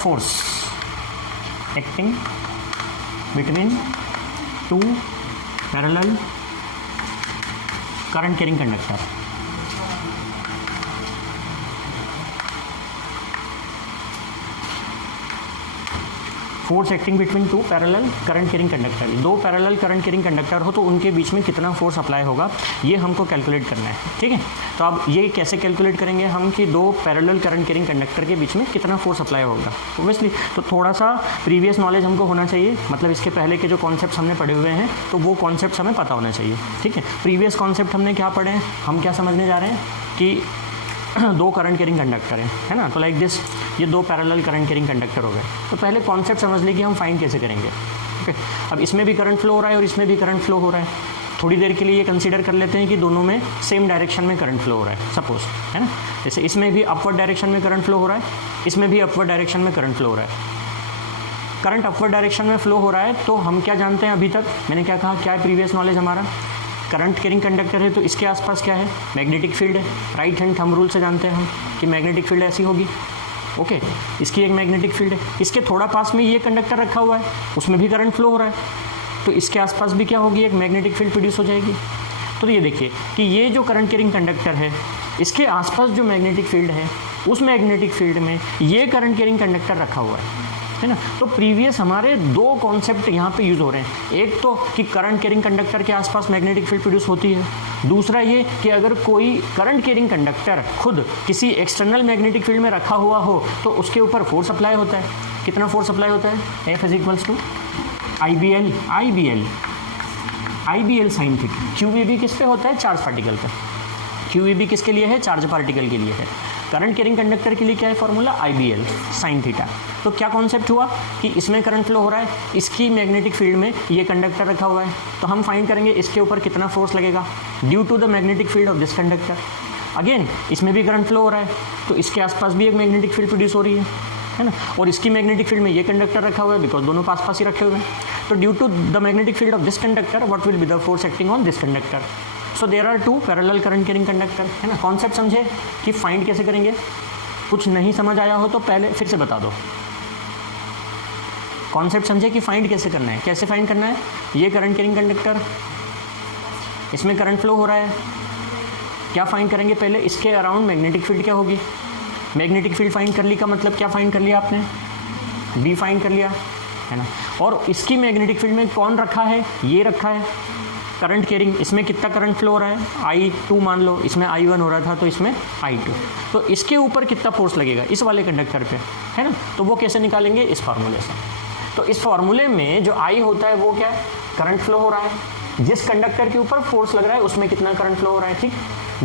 force acting between two parallel current carrying conductor. Force acting between two parallel current carrying conductor, दो parallel current carrying conductor हो तो उनके बीच में कितना force apply होगा ये हमको कैलकुलेट करना है। ठीक है, तो अब ये कैसे कैलकुलेट करेंगे हम कि दो पैरेलल करंट कैरिंग कंडक्टर के बीच में कितना फोर्स अप्लाई होगा। ओब्वियसली तो थोड़ा सा प्रीवियस नॉलेज हमको होना चाहिए, मतलब इसके पहले के जो कॉन्सेप्ट हमने पढ़े हुए हैं तो वो कॉन्सेप्ट हमें पता होना चाहिए। ठीक है, प्रीवियस कॉन्सेप्ट हमने क्या पढ़े हैं, हम क्या समझने जा रहे हैं कि दो करंट कैरिंग कंडक्टर है ना, तो लाइक दिस ये दो पैरेलल करंट कैरिंग कंडक्टर हो गए। तो पहले कॉन्सेप्ट समझ लें कि हम फाइंड कैसे करेंगे। ओके, अब इसमें भी करंट फ्लो हो रहा है और इसमें भी करंट फ्लो हो रहा है। थोड़ी देर के लिए ये कंसीडर कर लेते हैं कि दोनों में सेम डायरेक्शन में करंट फ्लो हो रहा है सपोज, है ना। जैसे इसमें भी अपवर्ड डायरेक्शन में करंट फ्लो हो रहा है, इसमें भी अपवर्ड डायरेक्शन में करंट फ्लो हो रहा है। करंट अपवर्ड डायरेक्शन में फ्लो हो रहा है तो हम क्या जानते हैं, अभी तक मैंने क्या कहा, क्या है प्रीवियस नॉलेज हमारा, करंट कैरिंग कंडक्टर है तो इसके आसपास क्या है, मैग्नेटिक फील्ड है। राइट हैंड थंब रूल से जानते हैं हम कि मैग्नेटिक फील्ड ऐसी होगी। ओके, इसकी एक मैग्नेटिक फील्ड है, इसके थोड़ा पास में ये कंडक्टर रखा हुआ है, उसमें भी करंट फ्लो हो रहा है, तो इसके आसपास भी क्या होगी, एक मैग्नेटिक फील्ड प्रोड्यूस हो जाएगी। तो ये देखिए कि ये जो करंट कैरिंग कंडक्टर है इसके आसपास जो मैग्नेटिक फील्ड है उस मैग्नेटिक फील्ड में ये करंट कैरिंग कंडक्टर रखा हुआ है ना। तो प्रीवियस हमारे दो कॉन्सेप्ट यहाँ पे यूज़ हो रहे हैं, एक तो कि करंट कैरिंग कंडक्टर के आसपास मैग्नेटिक फील्ड प्रोड्यूस होती है, दूसरा ये कि अगर कोई करंट कैरिंग कंडक्टर खुद किसी एक्सटर्नल मैग्नेटिक फील्ड में रखा हुआ हो तो उसके ऊपर फोर्स अप्लाई होता है। कितना फोर्स अप्लाई होता है, F is equals to IBL sine theta. QEB किस पे होता है, चार्ज पार्टिकल पे। QEB किसके लिए है, चार्ज पार्टिकल के लिए है। करंट कैरिंग कंडक्टर के लिए क्या है फॉर्मूला, IBL साइन थीटा। तो क्या कॉन्सेप्ट हुआ कि इसमें करंट फ्लो हो रहा है, इसकी मैग्नेटिक फील्ड में ये कंडक्टर रखा हुआ है, तो हम फाइंड करेंगे इसके ऊपर कितना फोर्स लगेगा due to the magnetic field of this conductor. Again इसमें भी करंट फ्लो हो रहा है तो इसके आसपास भी एक मैग्नेटिक फील्ड प्रोड्यूस हो रही है ना, और इसकी मैग्नेटिक फील्ड में ये कंडक्टर रखा हुआ है बिकॉज दोनों पास पास ही रखे हुए हैं। तो due to the magnetic field of this conductor what will be the force acting on this conductor. So there are two parallel current carrying conductor, है ना। कॉन्सेप्ट समझे कि फाइंड कैसे करेंगे, कुछ नहीं समझ आया हो तो पहले फिर से बता दो। कॉन्सेप्ट समझे कि फाइंड कैसे करना है, कैसे फाइंड करना है। ये करंट कैरिंग कंडक्टर, इसमें करंट फ्लो हो रहा है, क्या फाइंड करेंगे, पहले इसके अराउंड मैग्नेटिक फील्ड क्या होगी। मैग्नेटिक फील्ड फाइंड कर ली का मतलब क्या फाइंड कर लिया आपने, B फाइंड कर लिया, है ना। और इसकी मैग्नेटिक फील्ड में कौन रखा है, ये रखा है करंट कैरिंग। इसमें कितना करंट फ्लो हो रहा है, I2 मान लो, इसमें I1 हो रहा था तो इसमें I2। तो इसके ऊपर कितना फोर्स लगेगा इस वाले कंडक्टर पे, है ना। तो वो कैसे निकालेंगे, इस फार्मूले से। तो इस फार्मूले में जो I होता है वो क्या है, करंट फ्लो हो रहा है, जिस कंडक्टर के ऊपर फोर्स लग रहा है उसमें कितना करंट फ्लो हो रहा है। ठीक,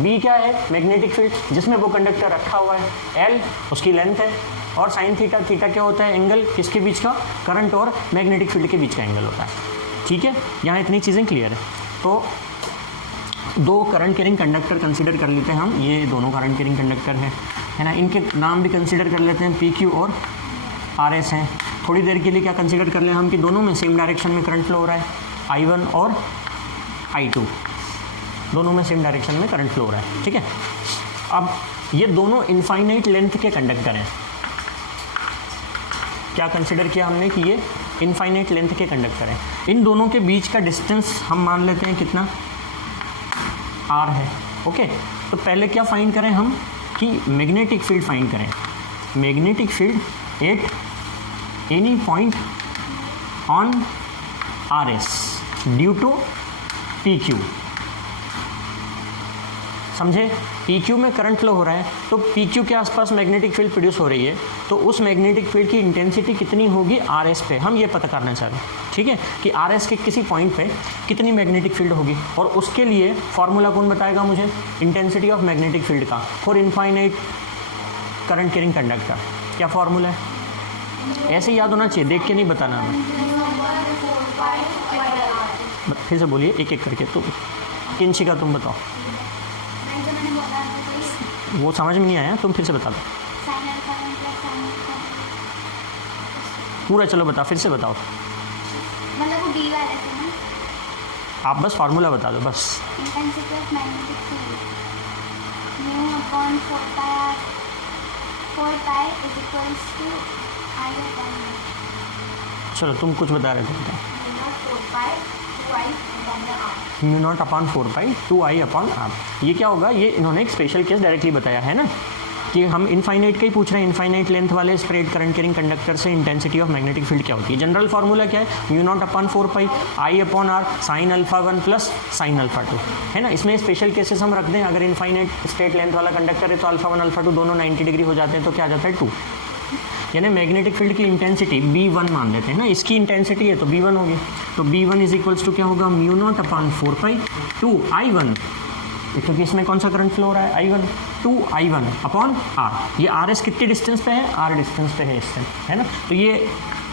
B क्या है, मैग्नेटिक फील्ड जिसमें वो कंडक्टर रखा हुआ है, L उसकी लेंथ है, और साइन थीटा, थीटा क्या होता है, एंगल किसके बीच का, करंट और मैग्नेटिक फील्ड के बीच का एंगल होता है। ठीक है, यहाँ इतनी चीज़ें क्लियर है। तो दो करंट कैरिंग कंडक्टर कंसीडर कर लेते हैं हम, ये दोनों करंट कैरिंग कंडक्टर है ना। इनके नाम भी कंसीडर कर लेते हैं, PQ और RS हैं। थोड़ी देर के लिए क्या कंसीडर कर लें हम कि दोनों में सेम डायरेक्शन में करंट फ्लो हो रहा है, I1 और I2 दोनों में सेम डायरेक्शन में करंट फ्लो हो रहा है। ठीक है, अब ये दोनों इनफाइनाइट लेंथ के कंडक्टर हैं। क्या कंसीडर किया हमने कि ये इनफाइनाइट लेंथ के कंडक्टर हैं। इन दोनों के बीच का डिस्टेंस हम मान लेते हैं कितना, R है। ओके, तो पहले क्या फाइंड करें हम कि मैग्नेटिक फील्ड फाइंड करें। Magnetic field at any point on RS due to PQ। समझे, PQ में करंट फ्लो हो रहा है तो PQ के आसपास मैग्नेटिक फील्ड प्रोड्यूस हो रही है, तो उस मैग्नेटिक फील्ड की इंटेंसिटी कितनी होगी RS पे, हम ये पता करना चाह रहे हैं। ठीक है, कि RS के किसी पॉइंट पे कितनी मैग्नेटिक फील्ड होगी, और उसके लिए फॉर्मूला कौन बताएगा मुझे, इंटेंसिटी ऑफ मैग्नेटिक फील्ड का for infinite current carrying conductor. क्या फॉर्मूला है, ऐसे याद होना चाहिए, देख के नहीं बताना हमें। फिर से बोलिए एक एक करके, तो किंची का तुम बताओ, वो समझ में नहीं आया, तुम फिर से बता दो पूरा। चलो बता, फिर से बताओ, मतलब वो B वाले थे ना। आप बस फार्मूला बता दो बस। Intensity of magnetic field mu upon 4 pi is equals to I चलो तुम कुछ बता रहे थे। Mu naught upon 4π2I/r। ये क्या होगा, ये इन्होंने एक स्पेशल केस डायरेक्टली बताया है ना कि हम इनफाइनाइट का ही पूछ रहे हैं। इनफाइनाइट लेंथ वाले स्प्रेड करंट कैरिंग कंडक्टर से इंटेंसिटी ऑफ मैग्नेटिक फील्ड क्या होती है। जनरल फार्मूला क्या है, mu naught upon 4πI/r sin α1 plus sin α2 है ना। इसमें स्पेशल केसेस हम रख दें, अगर इनफाइनाइट स्ट्रेट लेंथ वाला कंडक्टर है तो α1 α2 दोनों 90 डिग्री हो जाते हैं, तो क्या आ जाता है 2, यानी मैग्नेटिक फील्ड की इंटेंसिटी B1 मान लेते हैं ना, इसकी इंटेंसिटी है तो B1 होगी। तो B1 इज इक्वल्स टू क्या होगा, म्यू नॉट अपॉन 4π2I1, क्योंकि इसमें कौन सा करंट फ्लो हो रहा है, I1, 2I1 अपॉन R। ये RS कितनी डिस्टेंस पे है, R डिस्टेंस पे है इससे, है ना। तो ये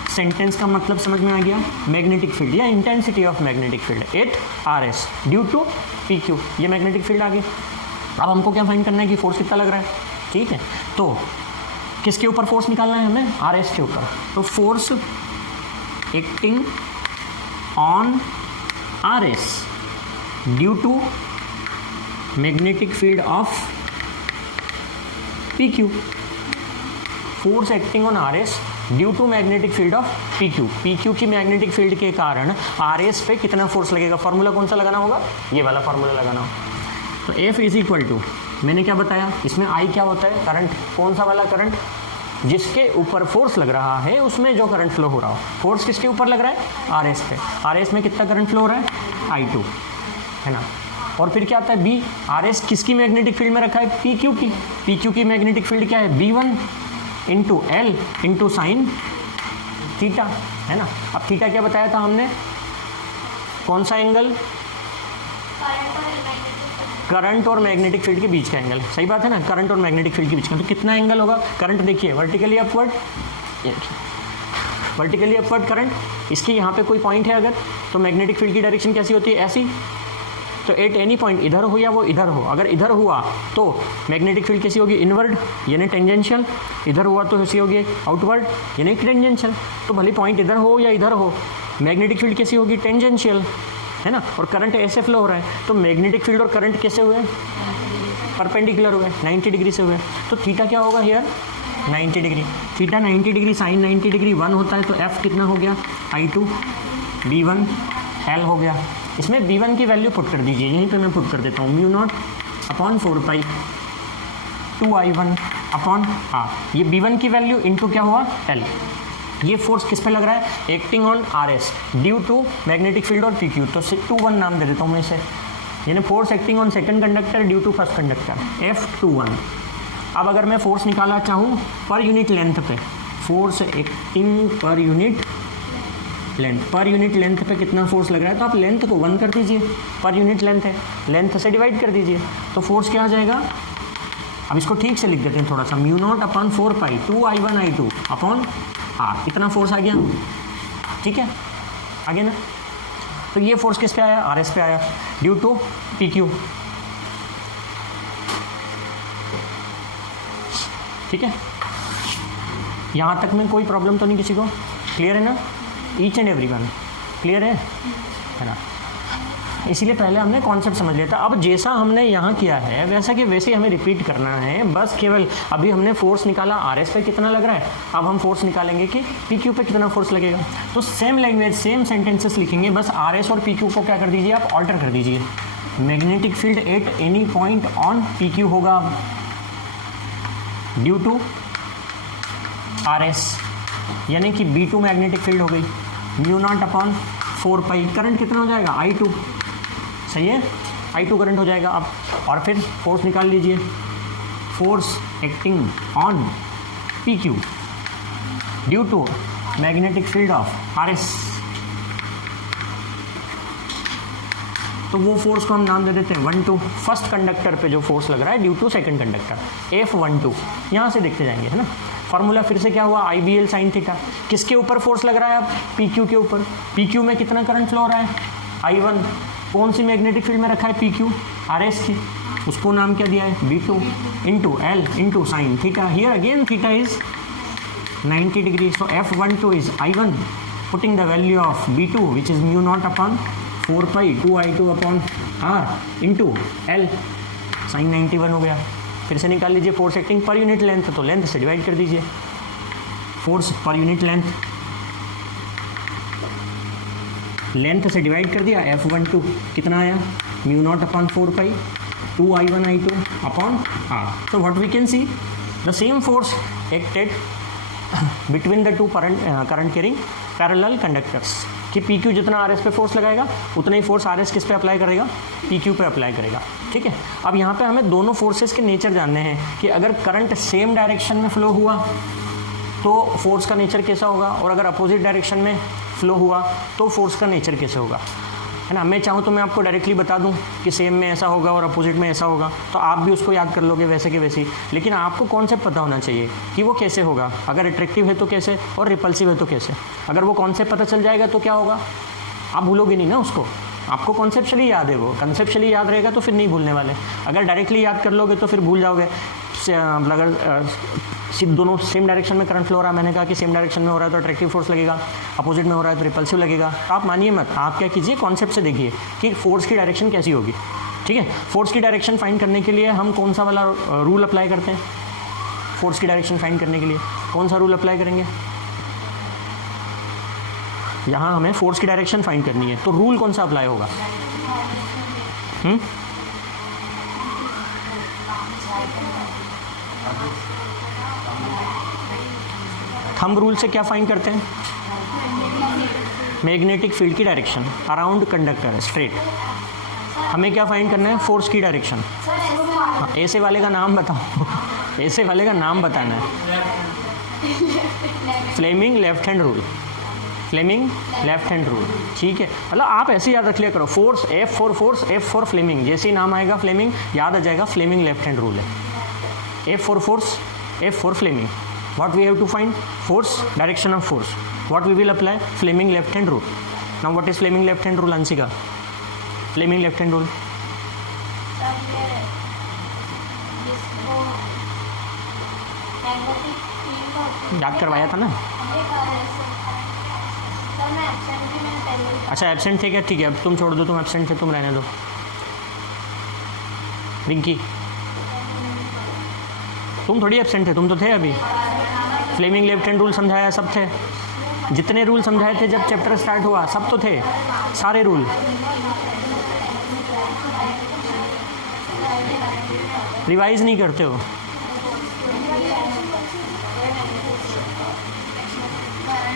सेंटेंस का मतलब समझ में आ गया, मैग्नेटिक फील्ड या intensity of magnetic field at RS due to PQ, ये मैग्नेटिक फील्ड आ गई। अब हमको क्या फाइंड करना है कि फोर्स कितना लग रहा है, ठीक है। तो किसके ऊपर फोर्स निकालना है हमें, RS के ऊपर। तो force acting on RS due to magnetic field of PQ, force acting on RS due to magnetic field of PQ की मैग्नेटिक फील्ड के कारण RS पे कितना फोर्स लगेगा। फॉर्मूला कौन सा लगाना होगा, ये वाला फॉर्मूला लगाना होगा। तो F इज इक्वल टू, मैंने क्या बताया, इसमें I क्या होता है, करंट, कौन सा वाला करंट, जिसके ऊपर फोर्स लग रहा है उसमें जो करंट फ्लो हो रहा हो। फोर्स किसके ऊपर लग रहा है, RS पे। RS में कितना करंट फ्लो हो रहा है, I2, है ना। और फिर क्या आता है B, RS किसकी मैग्नेटिक फील्ड में रखा है, PQ की मैग्नेटिक फील्ड क्या है, B1 into L into sine theta, है ना। अब थीटा क्या बताया था हमने, कौन सा एंगल, करंट और मैग्नेटिक फील्ड के बीच का एंगल, सही बात है ना, करंट और मैग्नेटिक फील्ड के बीच का। तो कितना एंगल होगा, करंट देखिए vertically upward, vertically upward current, इसकी यहाँ पे कोई पॉइंट है अगर, तो मैग्नेटिक फील्ड की डायरेक्शन कैसी होती है, ऐसी। तो एट एनी पॉइंट, इधर हो या वो इधर हो, अगर इधर हुआ तो मैग्नेटिक फील्ड कैसी होगी, इनवर्ड यानी टेंजेंशियल, इधर हुआ तो कैसी होगी, आउटवर्ड यानी टेंजेंशियल। तो भले पॉइंट इधर हो या इधर हो, मैग्नेटिक फील्ड कैसी होगी, टेंजेंशियल, है ना। और करंट ऐसे फ्लो हो रहा है, तो मैग्नेटिक फील्ड और करंट कैसे हुए, परपेंडिकुलर हुए, 90 डिग्री से हुए। तो थीटा क्या होगा here, 90 degree, theta 90 degree, sine 90 degree 1 होता है, तो F कितना हो गया, I2, B1 L हो गया। इसमें B1 की वैल्यू पुट कर दीजिए, यहीं पे मैं पुट कर देता हूँ, mu naught upon 4π2I1 upon R। ये B1 की वैल्यू इंटू क्या हुआ, L। ये फोर्स किस पे लग रहा है, acting on RS due to magnetic field और PQ, तो 2-1 नाम दे देता हूँ मैं इसे, यानी force acting on second conductor due to first conductor, F21। अब अगर मैं फोर्स निकालना चाहूँ पर यूनिट लेंथ पे, force acting per unit length पे कितना फोर्स लग रहा है, तो आप लेंथ को 1 कर दीजिए, पर यूनिट लेंथ है, लेंथ से डिवाइड कर दीजिए, तो फोर्स क्या आ जाएगा। अब इसको ठीक से लिख देते हैं थोड़ा सा, mu naught upon 4π2I1I2 upon R, इतना फोर्स आ गया, ठीक है, आगे ना। तो ये फोर्स किस पे आया, RS पे आया, ड्यू टू PQ, ठीक है। यहाँ तक में कोई प्रॉब्लम तो नहीं किसी को, क्लियर है ना, ईच एंड एवरीवन क्लियर है ना। इसीलिए पहले हमने कॉन्सेप्ट समझ लिया था। अब जैसा हमने यहाँ किया है वैसा कि वैसे हमें रिपीट करना है, बस केवल अभी हमने फोर्स निकाला RS पे कितना लग रहा है, अब हम फोर्स निकालेंगे कि PQ पे कितना फोर्स लगेगा। तो सेम लैंग्वेज सेम सेंटेंसेस लिखेंगे, बस RS और PQ को क्या कर दीजिए, आप ऑल्टर कर दीजिए। Magnetic field at any point on PQ होगा ड्यू टू RS, यानी कि B2 मैग्नेटिक फील्ड हो गई, म्यू नॉट अपॉन 4π, करंट कितना हो जाएगा, I2, सही है, I2 करंट हो जाएगा। अब और फिर फोर्स निकाल लीजिए, force acting on PQ due to magnetic field of RS, तो वो फोर्स को हम नाम दे देते हैं 1-2, फर्स्ट कंडक्टर पे जो फोर्स लग रहा है due to second conductor, F12। यहाँ से देखते जाएंगे, है ना। फॉर्मूला फिर से क्या हुआ, IBL साइन थीटा, किसके ऊपर फोर्स लग रहा है, अब PQ के ऊपर, PQ में कितना करंट फ्लो हो रहा है, I1, कौन सी मैग्नेटिक फील्ड में रखा है PQ, RS की, उसको नाम क्या दिया है, B2 into L into sine theta, here again theta is 90 degree, so F12 is I1, putting the value of B2 which is mu naught upon 4π2I2 upon R into L, sine 91 हो गया। फिर से निकाल लीजिए force acting per unit length, तो length से divide कर दीजिए, force per unit length length से डिवाइड कर दिया, F12 कितना आया, μ0/4 2I1I2 upon R. So what we can see, the same force acted between the two current carrying parallel conductors. कि PQ जितना RS पे फोर्स लगाएगा उतना ही फोर्स RS किस पे अप्लाई करेगा, PQ पे अप्लाई करेगा. ठीक है, अब यहाँ पे हमें दोनों फोर्सेस के नेचर जानने हैं कि अगर करंट सेम डायरेक्शन में फ्लो हुआ तो फोर्स का नेचर कैसा होगा, और अगर अपोजिट डायरेक्शन में फ्लो हुआ तो फोर्स का नेचर कैसे होगा, है ना. मैं चाहूँ तो मैं आपको डायरेक्टली बता दूँ कि सेम में ऐसा होगा और अपोजिट में ऐसा होगा, तो आप भी उसको याद कर लोगे वैसे के वैसे ही. लेकिन आपको कॉन्सेप्ट पता होना चाहिए कि वो कैसे होगा, अगर अट्रैक्टिव है तो कैसे और रिपल्सिव है तो कैसे. अगर वो कॉन्सेप्ट पता चल जाएगा तो क्या होगा, आप भूलोगे नहीं ना उसको. आपको कॉन्सेप्चुअली याद है, वो कॉन्सेप्चुअली याद रहेगा तो फिर नहीं भूलने वाले. अगर डायरेक्टली याद कर लोगे तो फिर भूल जाओगे. अगर दोनों सेम डायरेक्शन में करंट फ्लो हो रहा है, मैंने कहा कि सेम डायरेक्शन में हो रहा है तो अट्रैक्टिव फोर्स लगेगा, अपोजिट में हो रहा है तो रिपल्सिव लगेगा. आप मानिए मत, आप क्या कीजिए, कॉन्सेप्ट से देखिए कि फोर्स की डायरेक्शन कैसी होगी. ठीक है, फोर्स की डायरेक्शन फाइंड करने के लिए हम कौन सा वाला रूल अप्लाई करते हैं. फोर्स की डायरेक्शन फाइंड करने के लिए कौन सा रूल अप्लाई करेंगे. यहाँ हमें फोर्स की डायरेक्शन फाइंड करनी है तो रूल कौन सा अप्लाई होगा. थंब रूल से क्या फाइंड करते हैं, मैग्नेटिक फील्ड की डायरेक्शन अराउंड कंडक्टर स्ट्रेट. हमें क्या फाइंड करना है, फोर्स की डायरेक्शन. ऐसे वाले का नाम बताओ, ऐसे वाले का नाम बताना है. Fleming left hand rule, Fleming left hand rule. ठीक है, मतलब आप ऐसे याद रख लिया करो, फोर्स F फॉर फ्लेमिंग, जैसे ही नाम आएगा फ्लेमिंग याद आ जाएगा, फ्लेमिंग लेफ्ट हैंड रूल है. F for force, F for Fleming. What we have to find, force, direction of force. What we will apply, Fleming left hand rule. Now what is Fleming left hand rule, Ansika? Fleming left hand rule. याद करवाया था ना. अच्छा absent थे क्या, ठीक है अब तुम छोड़ दो, तुम एब्सेंट थे, तुम रहने दो. रिंकी तुम थोड़ी एब्सेंट थे, तुम तो थे अभी. फ्लेमिंग लेफ्ट हैंड रूल समझाया, सब थे. जितने रूल समझाए थे जब चैप्टर स्टार्ट हुआ सब तो थे, सारे रूल. रिवाइज नहीं करते हो.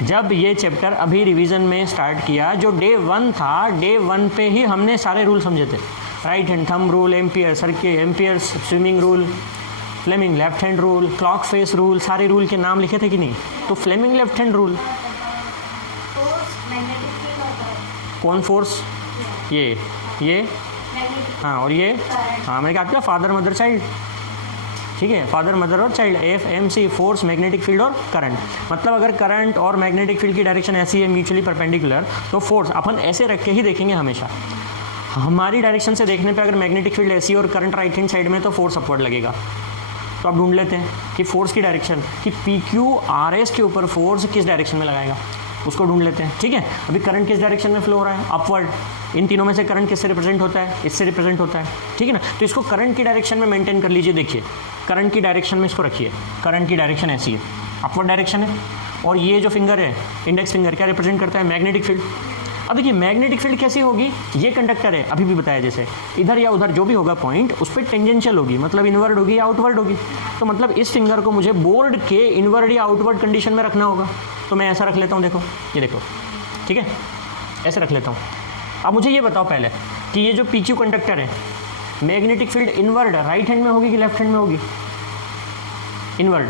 जब ये चैप्टर अभी रिवीजन में स्टार्ट किया, जो डे 1 था, डे 1 पे ही हमने सारे रूल समझे थे. Right hand thumb rule, Ampere circuit, Ampere swimming rule, Fleming left hand rule, clock face rule, सारे रूल के नाम लिखे थे कि नहीं. तो फ्लेमिंग लेफ्ट हैंड रूल, कौन फोर्स, ये हाँ, और ये हाँ, मैंने कहा फादर मदर चाइल्ड. ठीक है, फादर मदर और child. FMC, force, magnetic field और करंट. मतलब अगर करंट और मैग्नेटिक फील्ड की डायरेक्शन ऐसी है, म्यूचुअली परपेंडिकुलर, तो फोर्स अपन ऐसे रख के ही देखेंगे हमेशा. हमारी डायरेक्शन से देखने पे अगर मैग्नेटिक फील्ड ऐसी और करंट राइट हैंड साइड में, तो फोर्स अपवर्ड लगेगा. तो आप ढूंढ लेते हैं कि फोर्स की डायरेक्शन, कि PQ RS के ऊपर फोर्स किस डायरेक्शन में लगाएगा, उसको ढूंढ लेते हैं. ठीक है, अभी करंट किस डायरेक्शन में फ्लो हो रहा है, अपवर्ड. इन तीनों में से करंट किससे रिप्रेजेंट होता है, इससे रिप्रेजेंट होता है. ठीक है ना, तो इसको करंट की डायरेक्शन में मेंटेन कर लीजिए. देखिए करंट की डायरेक्शन में इसको रखिए, करंट की डायरेक्शन ऐसी है, अपवर्ड डायरेक्शन है. और ये जो फिंगर है, इंडेक्स फिंगर, क्या रिप्रेजेंट करता है, मैग्नेटिक फील्ड. अब देखिए मैग्नेटिक फील्ड कैसी होगी, ये कंडक्टर है, अभी भी बताया जैसे, इधर या उधर जो भी होगा पॉइंट, उस पर टेंजेंशियल होगी, मतलब इनवर्ड होगी या आउटवर्ड होगी. तो मतलब इस फिंगर को मुझे बोर्ड के इनवर्ड या आउटवर्ड कंडीशन में रखना होगा. तो मैं ऐसा रख लेता हूँ, देखो ये देखो, ठीक है, ऐसे रख लेता हूँ. अब मुझे ये बताओ पहले कि ये जो PQ कंडक्टर है, magnetic field inward right hand में होगी कि लेफ्ट हैंड में होगी. इनवर्ड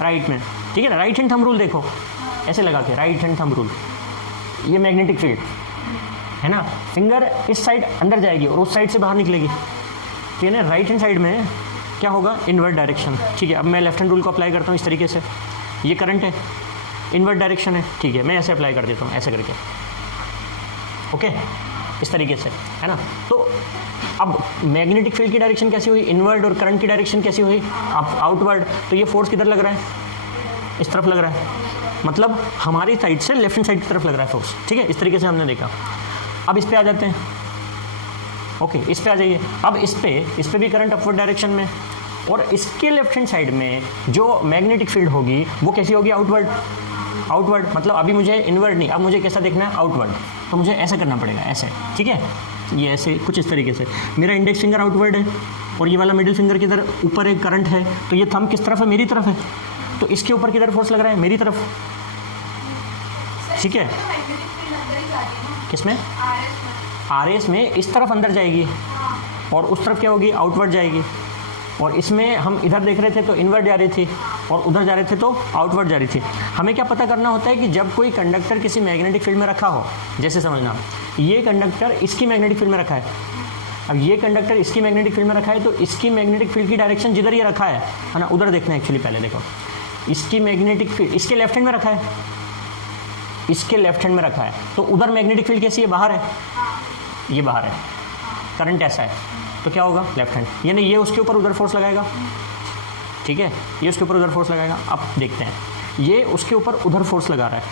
राइट में. ठीक है ना, राइट हैंड थंब रूल देखो, ऐसे लगा के राइट हैंड थंब रूल. ये मैग्नेटिक फील्ड है ना, फिंगर इस साइड अंदर जाएगी और उस साइड से बाहर निकलेगी. तो ये ना राइट हैंड साइड में क्या होगा, इनवर्ड डायरेक्शन. ठीक है, अब मैं लेफ्ट हैंड रूल को अप्लाई करता हूँ इस तरीके से. ये करंट है, इनवर्ड डायरेक्शन है. ठीक है, मैं ऐसे अप्लाई कर देता हूँ, ऐसे करके. ओके, इस तरीके से, है ना. तो अब मैग्नेटिक फील्ड की डायरेक्शन कैसी हुई, इनवर्ड, और करंट की डायरेक्शन कैसी हुई, आउटवर्ड. तो ये फोर्स किधर लग रहा है, इस तरफ लग रहा है, मतलब हमारी साइड से लेफ्ट हैंड साइड की तरफ लग रहा है फोर्स. ठीक है, इस तरीके से हमने देखा. अब इस पे आ जाते हैं. ओके, इस पे आ जाइए. अब इस पे भी करंट अपवर्ड डायरेक्शन में, और इसके लेफ्ट हैंड साइड में जो मैग्नेटिक फील्ड होगी वो कैसी होगी, आउटवर्ड. आउटवर्ड, मतलब अभी मुझे इनवर्ड नहीं, अब मुझे कैसा देखना है, आउटवर्ड, तो मुझे ऐसा करना पड़ेगा, ऐसे, ठीक है, ये ऐसे कुछ इस तरीके से। मेरा इंडेक्स फिंगर आउटवर्ड है और ये वाला मिडिल फिंगर किधर ऊपर एक करंट है, तो ये थंब किस तरफ है, मेरी तरफ है, तो इसके ऊपर किधर फोर्स लग रहा है, मेरी तरफ, ठीक है। किसमें, आर एस में इस तरफ अंदर जाएगी और उस तरफ क्या होगी, आउटवर्ड जाएगी। और इसमें हम इधर देख रहे थे तो इनवर्ड जा रही थी और उधर जा रहे थे तो आउटवर्ड जा रही थी। हमें क्या पता करना होता है कि जब कोई कंडक्टर किसी मैग्नेटिक फील्ड में रखा हो, जैसे समझना ये कंडक्टर इसकी मैग्नेटिक फील्ड में रखा है, अब ये कंडक्टर इसकी मैग्नेटिक फील्ड में रखा है, तो इसकी मैग्नेटिक फील्ड की डायरेक्शन जिधर ये रखा है ना, उधर देखना है एक्चुअली। पहले देखो, इसकी मैग्नेटिक फील्ड इसके लेफ्ट हैंड में रखा है, इसके लेफ्ट हैंड में रखा है, तो उधर मैग्नेटिक फील्ड कैसी है, बाहर है, ये बाहर है, करंट ऐसा है, तो क्या होगा, लेफ्ट हैंड, यानी ये उसके ऊपर उधर फोर्स लगाएगा, ठीक है, ये उसके ऊपर उधर फोर्स लगाएगा। अब देखते हैं, ये उसके ऊपर उधर फोर्स लगा रहा है,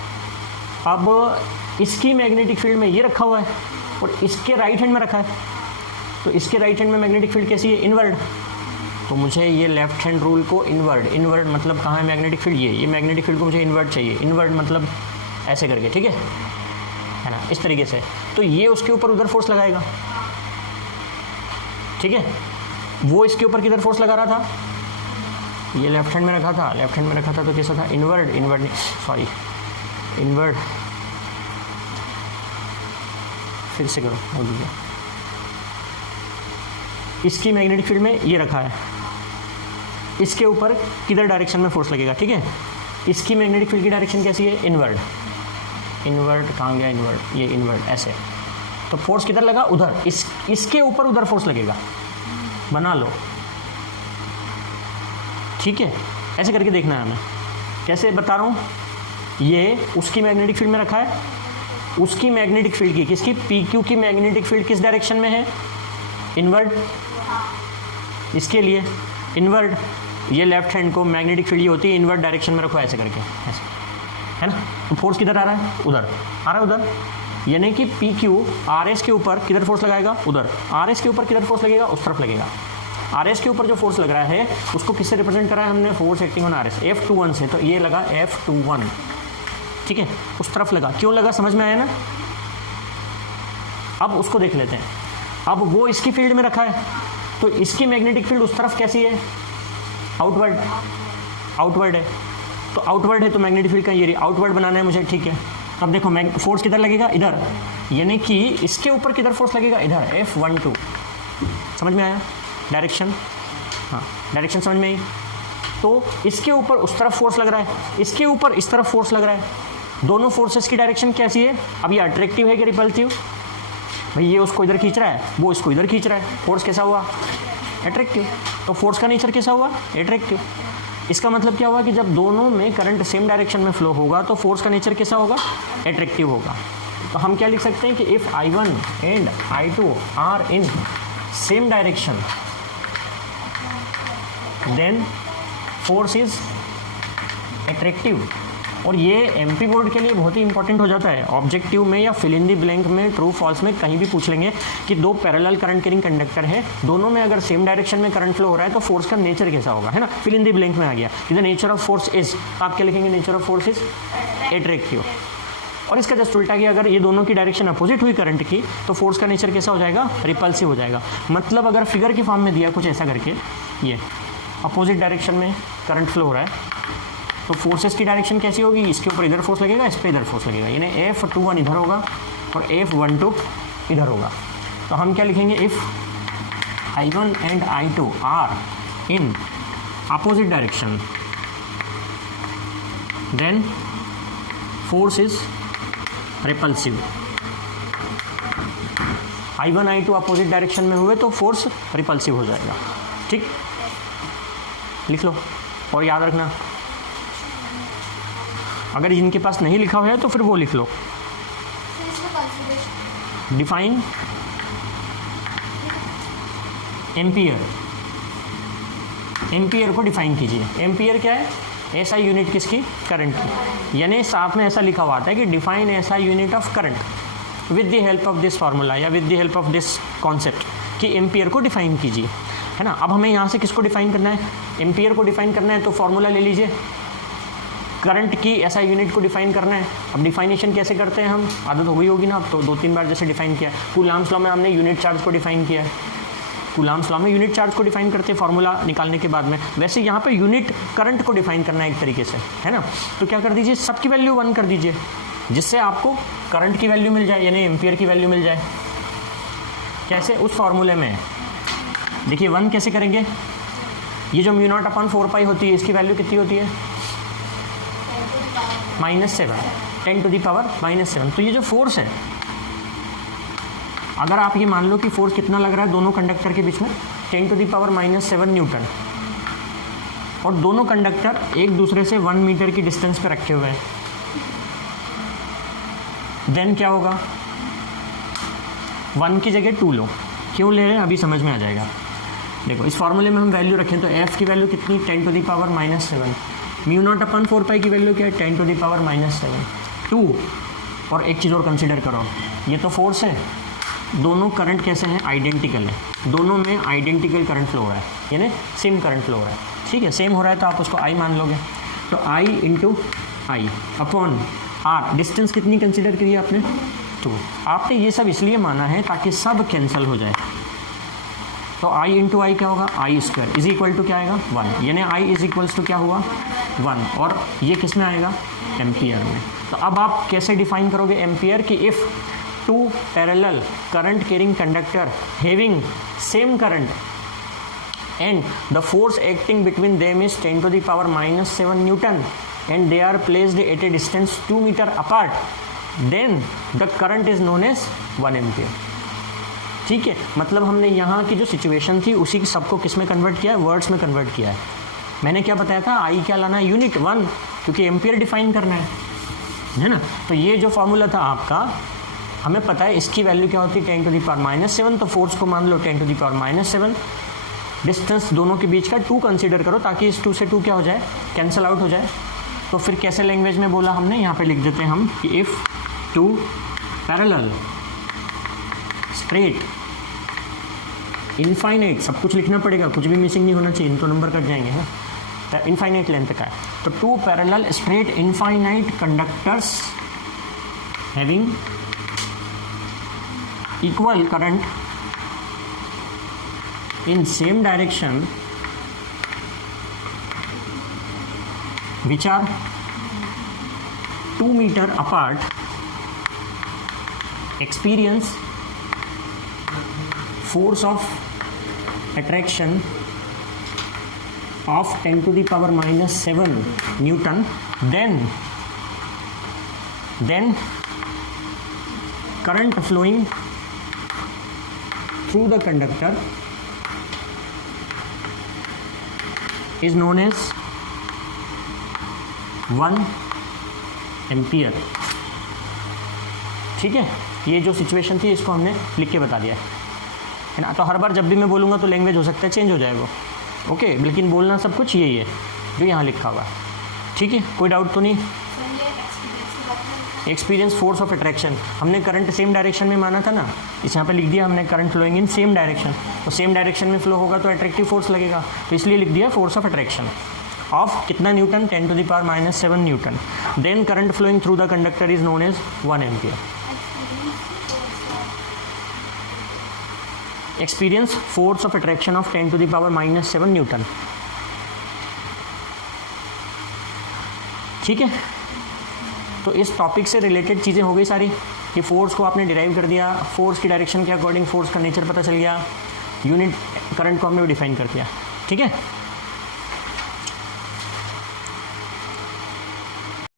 अब इसकी मैग्नेटिक फील्ड में ये रखा हुआ है और इसके राइट हैंड में रखा है, तो इसके राइट हैंड में मैग्नेटिक फील्ड कैसी है, इनवर्ड, तो मुझे ये लेफ्ट हैंड रूल को इनवर्ड मतलब कहाँ है मैग्नेटिक फील्ड, ये मैग्नेटिक फील्ड को मुझे इनवर्ड चाहिए, इनवर्ड मतलब ऐसे करके, ठीक है ना, इस तरीके से, तो ये उसके ऊपर उधर फोर्स लगाएगा, ठीक है। वो इसके ऊपर किधर फोर्स लगा रहा था, ये लेफ्ट हैंड में रखा था, लेफ्ट हैंड में रखा था तो कैसा था, इनवर्ड नहीं, सॉरी, इनवर्ड, फिर से करो, हो गया। इसकी मैग्नेटिक फील्ड में ये रखा है, इसके ऊपर किधर डायरेक्शन में फोर्स लगेगा, ठीक है। इसकी मैग्नेटिक फील्ड की डायरेक्शन कैसी है, इनवर्ड, कहाँ गया इनवर्ड, ये इनवर्ड ऐसे, तो फोर्स किधर लगा, उधर, इसके ऊपर उधर फोर्स लगेगा, बना लो, ठीक है। ऐसे करके देखना है हमें, कैसे बता रहा हूँ, ये उसकी मैग्नेटिक फील्ड में रखा है, उसकी मैग्नेटिक फील्ड की, किसकी, पी क्यू की मैग्नेटिक फील्ड किस डायरेक्शन में है, इनवर्ड, इसके लिए इनवर्ड, ये लेफ्ट हैंड को मैग्नेटिक फील्ड ये होती है इनवर्ड डायरेक्शन में रखो, ऐसे करके, ऐसे, है ना, तो फोर्स किधर आ रहा है, उधर आ रहा है, उधर, यानी कि पी क्यू आर एस के ऊपर किधर फोर्स लगाएगा, उधर, आर एस के ऊपर किधर फोर्स लगेगा, उस तरफ लगेगा। आर एस के ऊपर जो फोर्स लग रहा है उसको किससे रिप्रेजेंट करा है हमने, force acting on R S, F21 से, तो ये लगा F21, ठीक है, उस तरफ लगा, क्यों लगा समझ में आया ना। अब उसको देख लेते हैं, अब वो इसकी फील्ड में रखा है, तो इसकी मैग्नेटिक फील्ड उस तरफ कैसी है, आउटवर्ड है, तो आउटवर्ड है तो मैग्नेटिक फील्ड का ये आउटवर्ड बनाना है मुझे, ठीक है। अब देखो फोर्स किधर लगेगा, इधर, यानी कि इसके ऊपर किधर फोर्स लगेगा, इधर, F12, समझ में आया, डायरेक्शन, हाँ डायरेक्शन समझ में आई। तो इसके ऊपर उस तरफ फोर्स लग रहा है, इसके ऊपर इस तरफ फोर्स लग रहा है, दोनों फोर्सेस की डायरेक्शन कैसी है, अब ये अट्रैक्टिव है कि रिपल्सिव, भाई ये उसको इधर खींच रहा है, वो इसको इधर खींच रहा है, फोर्स कैसा हुआ, अट्रैक्टिव, तो फोर्स का नेचर कैसा हुआ, अट्रैक्टिव। इसका मतलब क्या हुआ कि जब दोनों में करंट सेम डायरेक्शन में फ्लो होगा तो फोर्स का नेचर कैसा होगा, अट्रैक्टिव होगा। तो हम क्या लिख सकते हैं कि if I1 and I2 are in same direction then force is attractive. और ये एमपी बोर्ड के लिए बहुत ही इंपॉर्टेंट हो जाता है, ऑब्जेक्टिव में या फिल इन दी ब्लैंक में, ट्रू फॉल्स में कहीं भी पूछ लेंगे कि दो पैरेलल करंट कैरिंग कंडक्टर है, दोनों में अगर सेम डायरेक्शन में करंट फ्लो हो रहा है तो फोर्स का नेचर कैसा होगा, है ना, फिल इन दी ब्लैंक में आ गया। The nature of force is, तो आप क्या लिखेंगे, nature of force is attractive. और इसका जस्ट उल्टा कि अगर ये दोनों की डायरेक्शन अपोजिट हुई करंट की तो फोर्स का नेचर कैसा हो जाएगा, रिपल्सिव हो जाएगा। मतलब अगर फिगर के फॉर्म में दिया कुछ ऐसा करके, ये अपोजिट डायरेक्शन में करंट फ्लो हो रहा है तो फोर्सेस की डायरेक्शन कैसी होगी, इसके ऊपर इधर फोर्स लगेगा, इस पर इधर फोर्स लगेगा, यानी F21 इधर होगा और F12 इधर होगा। तो हम क्या लिखेंगे, if I1 and I2 are in opposite direction then force is repulsive. I1 I2 opposite direction में हुए तो फोर्स रिपल्सिव हो जाएगा, ठीक, लिख लो। और याद रखना अगर जिनके पास नहीं लिखा हुआ है तो फिर वो लिख लो, डिफाइन एम्पियर, एम्पियर को डिफाइन कीजिए। एम्पियर क्या है, ऐसा यूनिट किसकी, करंट की, यानी साथ में ऐसा लिखा हुआ आता है कि डिफाइन ऐसा unit of current with the help of this formula या with the help of this concept कि एम्पियर को डिफाइन कीजिए, है ना। अब हमें यहाँ से किसको डिफाइन करना है, एम्पियर को डिफाइन करना है, तो फार्मूला ले लीजिए, करंट की ऐसा यूनिट को डिफाइन करना है। अब डिफाइनेशन कैसे करते हैं हम, आदत हो गई होगी ना, अब तो 2-3 बार जैसे डिफाइन किया। कूलाम्स लॉ में हमने यूनिट चार्ज को डिफाइन किया है, कूलाम्स लॉ में यूनिट चार्ज को डिफाइन करते हैं फॉर्मूला निकालने के बाद में। वैसे यहाँ पे यूनिट करंट को डिफाइन करना है एक तरीके से, है ना। तो क्या कर दीजिए, सबकी वैल्यू 1 कर दीजिए, जिससे आपको करंट की वैल्यू मिल जाए, यानी एम्पियर की वैल्यू मिल जाए। कैसे, उस फॉर्मूले में देखिए 1 कैसे करेंगे, ये जो μ0/4π होती है इसकी वैल्यू कितनी होती है, -7, 10⁻⁻7। तो ये जो फोर्स है, अगर आप ये मान लो कि फोर्स कितना लग रहा है दोनों कंडक्टर के बीच में, 10⁻⁻7 न्यूटन, और दोनों कंडक्टर एक दूसरे से 1 मीटर की डिस्टेंस पे रखे हुए हैं, देन क्या होगा, 1 की जगह 2 लो। क्यों ले रहे हैं अभी समझ में आ जाएगा। देखो इस फॉर्मूले में हम वैल्यू रखें तो f की वैल्यू कितनी, 10⁻⁻7, μ0/4π की वैल्यू क्या है, 10⁻⁻7, 2। और एक चीज़ और कंसिडर करो, ये तो फोर्स है, दोनों करंट कैसे हैं, आइडेंटिकल है, दोनों में आइडेंटिकल करंट फ्लो हो रहा है, यानी सेम करंट फ्लो हो रहा है। ठीक है, सेम हो रहा है तो आप उसको I मान लोगे। तो I × I upon R, distance कितनी कंसिडर करी आपने, 2। आपने ये सब इसलिए माना है ताकि सब कैंसिल हो जाए। तो I × I क्या होगा, I² इज इक्वल टू क्या आएगा, 1, यानी I इज इक्वल्स टू क्या हुआ, 1, और ये किस में आएगा, एम्पियर में। तो अब आप कैसे डिफाइन करोगे एम्पियर की, if 2 parallel current carrying conductor having same current and the force acting between them is 10⁻⁻7 Newton and they are placed at a distance 2 meter apart, then the current is known as 1 ampere। ठीक है, मतलब हमने यहाँ की जो situation थी उसी की सबको किस में कन्वर्ट किया है, वर्ड्स में कन्वर्ट किया है। मैंने क्या बताया था, आई क्या लाना है, यूनिट 1, क्योंकि एम्पियर डिफाइन करना है ना। तो ये जो फॉर्मूला था आपका, हमें पता है इसकी वैल्यू क्या होती है, 10⁻⁻7, तो फोर्स को मान लो 10⁻⁻7, डिस्टेंस दोनों के बीच का 2 कंसीडर करो ताकि इस 2 से 2 क्या हो जाए, कैंसिल आउट हो जाए। तो फिर कैसे लैंग्वेज में बोला हमने, यहाँ पे लिख देते हैं हम कि इफ़ 2 पैरेलल स्ट्रेट इनफाइनाइट, सब कुछ लिखना पड़ेगा, कुछ भी मिसिंग नहीं होना चाहिए, इन तो नंबर कट जाएंगे है, तो इनफाइनाइट लेंथ का है। तो 2 parallel straight infinite conductors having equal current in same direction which are 2 meter apart experience force of attraction of 10⁻⁻7 Newton, then current flowing through the conductor is known as 1 ampere. ठीक है, ये जो situation थी इसको हमने लिख के बता दिया है ना। तो हर बार जब भी मैं बोलूँगा तो लैंग्वेज हो सकता है चेंज हो जाए वो, ओके, लेकिन बोलना सब कुछ यही है जो यहाँ लिखा हुआ है। ठीक है, कोई डाउट तो नहीं। एक्सपीरियंस फोर्स ऑफ अट्रैक्शन, हमने करंट सेम डायरेक्शन में माना था ना, इस यहाँ पे लिख दिया हमने current flowing in same direction, तो सेम डायरेक्शन में फ्लो होगा तो अट्रैक्टिव फोर्स लगेगा, तो इसलिए लिख दिया फोर्स ऑफ अट्रैक्शन ऑफ कितना newton, 10⁻⁻7 newton, then current flowing through the conductor is known as 1 ampere. Experience force of attraction of 10⁻⁻7 newton. ठीक है, तो इस टॉपिक से रिलेटेड चीज़ें हो गई सारी, कि फोर्स को आपने डिराइव कर दिया, फोर्स की डायरेक्शन के अकॉर्डिंग फोर्स का नेचर पता चल गया, यूनिट करंट को हमने डिफाइन कर दिया। ठीक है।